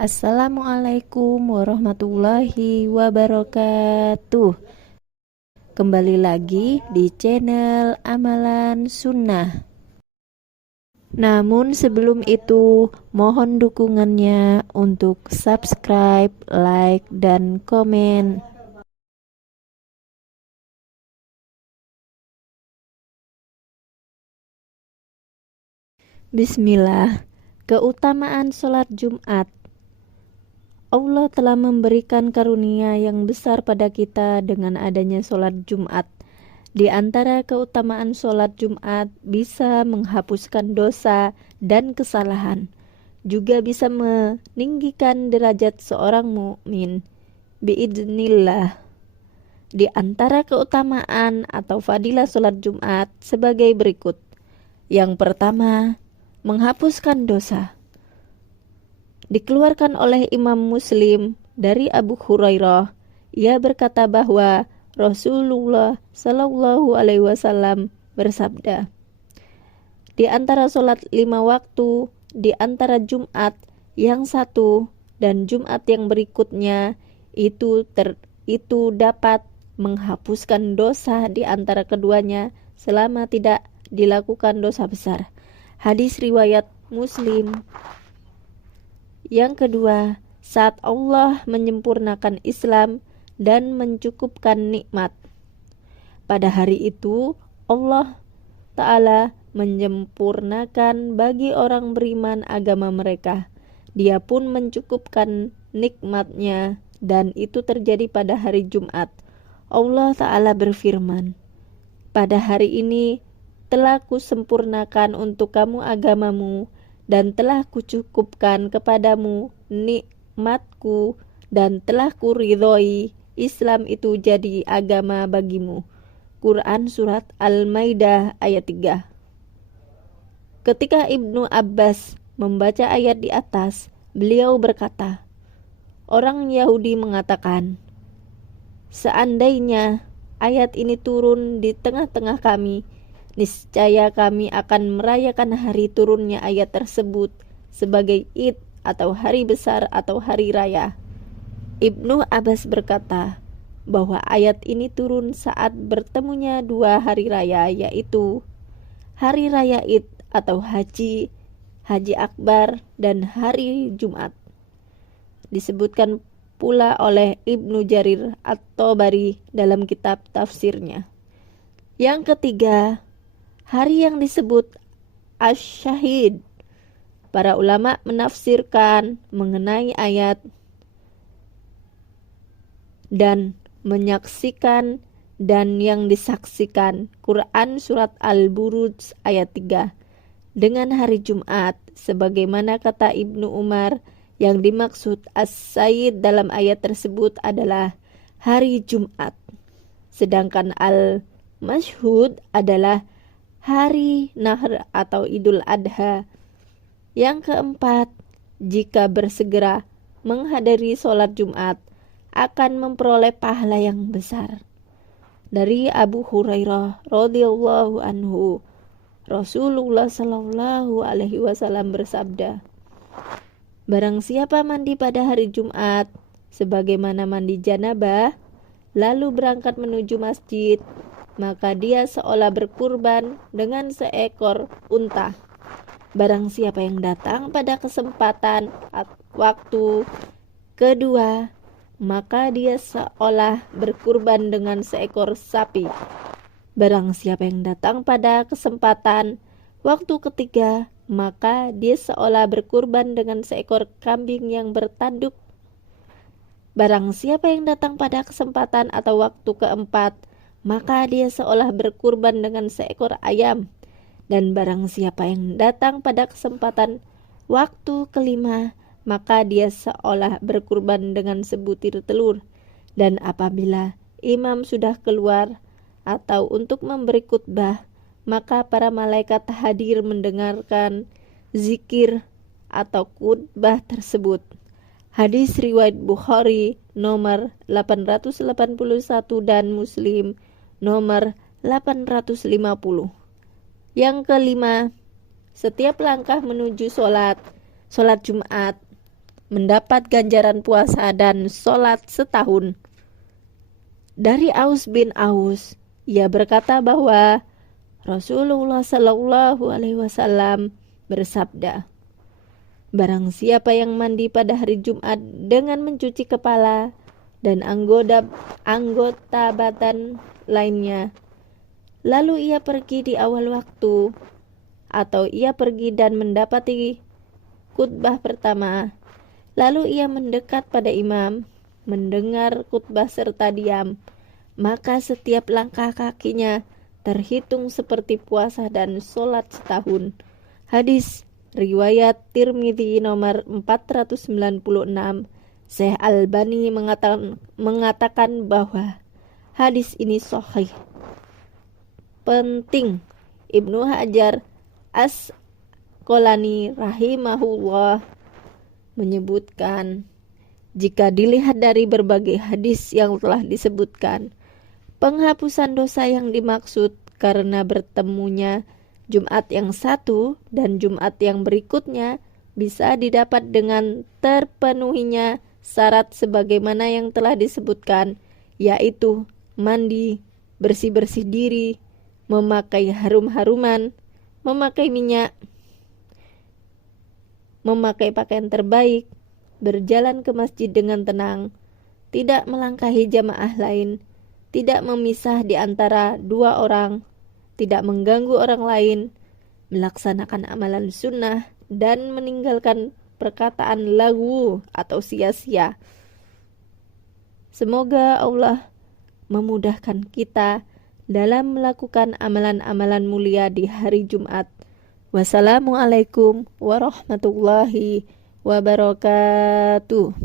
Assalamualaikum warahmatullahi wabarakatuh. Kembali lagi di channel Amalan Sunnah. Namun sebelum itu, mohon dukungannya untuk subscribe, like, dan komen. Bismillah. Keutamaan sholat Jumat. Allah telah memberikan karunia yang besar pada kita dengan adanya sholat Jumat. Di antara keutamaan sholat Jumat bisa menghapuskan dosa dan kesalahan, juga bisa meninggikan derajat seorang mukmin biidznillah. Di antara keutamaan atau fadilah sholat Jumat sebagai berikut. Yang pertama, menghapuskan dosa. Dikeluarkan oleh Imam Muslim dari Abu Hurairah, ia berkata bahwa Rasulullah Shallallahu Alaihi Wasallam bersabda, di antara sholat 5 waktu, di antara Jumat yang satu dan Jumat yang berikutnya itu dapat menghapuskan dosa di antara keduanya selama tidak dilakukan dosa besar. Hadis riwayat Muslim. Yang kedua, saat Allah menyempurnakan Islam dan mencukupkan nikmat. Pada hari itu, Allah Ta'ala menyempurnakan bagi orang beriman agama mereka. Dia pun mencukupkan nikmatnya, dan itu terjadi pada hari Jumat. Allah Ta'ala berfirman, pada hari ini telah kusempurnakan untuk kamu agamamu, dan telah kucukupkan kepadamu nikmatku, dan telah kuridhoi Islam itu jadi agama bagimu. Quran Surat Al-Maidah ayat 3. Ketika Ibnu Abbas membaca ayat di atas, beliau berkata, orang Yahudi mengatakan, seandainya ayat ini turun di tengah-tengah kami, niscaya kami akan merayakan hari turunnya ayat tersebut sebagai Id atau hari besar atau hari raya. Ibnu Abbas berkata bahwa ayat ini turun saat bertemunya dua hari raya, yaitu hari raya Id atau Haji Akbar dan hari Jumat. Disebutkan pula oleh Ibnu Jarir At-Tabari dalam kitab tafsirnya. Yang ketiga, hari yang disebut Asy-Syahid. Para ulama menafsirkan mengenai ayat dan menyaksikan dan yang disaksikan Quran Surat Al-Buruj ayat 3 dengan hari Jumat, sebagaimana kata Ibnu Umar, yang dimaksud As-Sayyid dalam ayat tersebut adalah hari Jumat, sedangkan Al-Mashhud adalah hari Nahr atau Idul Adha. Yang keempat, jika bersegera menghadiri sholat Jumat akan memperoleh pahala yang besar. Dari Abu Hurairah radhiyallahu anhu, Rasulullah Shallallahu Alaihi Wasallam bersabda, barang siapa mandi pada hari Jumat sebagaimana mandi janabah, lalu berangkat menuju masjid, maka dia seolah berkurban dengan seekor unta. Barang siapa yang datang pada kesempatan waktu kedua, maka dia seolah berkurban dengan seekor sapi. Barang siapa yang datang pada kesempatan waktu ketiga, maka dia seolah berkurban dengan seekor kambing yang bertanduk. Barang siapa yang datang pada kesempatan atau waktu keempat, maka dia seolah berkurban dengan seekor ayam. Dan barang siapa yang datang pada kesempatan waktu kelima, maka dia seolah berkurban dengan sebutir telur. Dan apabila imam sudah keluar atau untuk memberi khutbah, maka para malaikat hadir mendengarkan zikir atau khutbah tersebut. Hadis riwayat Bukhari nomor 881 dan Muslim nomor 850. Yang kelima, setiap langkah menuju sholat Jumat mendapat ganjaran puasa dan sholat setahun. Dari Aus bin Aus, ia berkata bahwa Rasulullah Shallallahu Alaihi Wasallam bersabda, barang siapa yang mandi pada hari Jumat dengan mencuci kepala dan anggota badan lainnya, lalu ia pergi di awal waktu, atau ia pergi dan mendapati khutbah pertama, lalu ia mendekat pada imam, mendengar khutbah serta diam, maka setiap langkah kakinya terhitung seperti puasa dan sholat setahun. Hadis riwayat Tirmidzi nomor 496. Syekh Albani mengatakan bahwa hadis ini sahih. Penting, Ibnu Hajar Asqalani rahimahullah menyebutkan, jika dilihat dari berbagai hadis yang telah disebutkan, penghapusan dosa yang dimaksud karena bertemunya Jumat yang satu dan Jumat yang berikutnya bisa didapat dengan terpenuhinya syarat sebagaimana yang telah disebutkan, yaitu mandi, bersih-bersih diri, memakai harum-haruman, memakai minyak, memakai pakaian terbaik, berjalan ke masjid dengan tenang, tidak melangkahi jamaah lain, tidak memisah di antara dua orang, tidak mengganggu orang lain, melaksanakan amalan sunnah, dan meninggalkan perkataan lagu atau sia-sia. Semoga Allah memudahkan kita dalam melakukan amalan-amalan mulia di hari Jumat. Wassalamualaikum warahmatullahi wabarakatuh.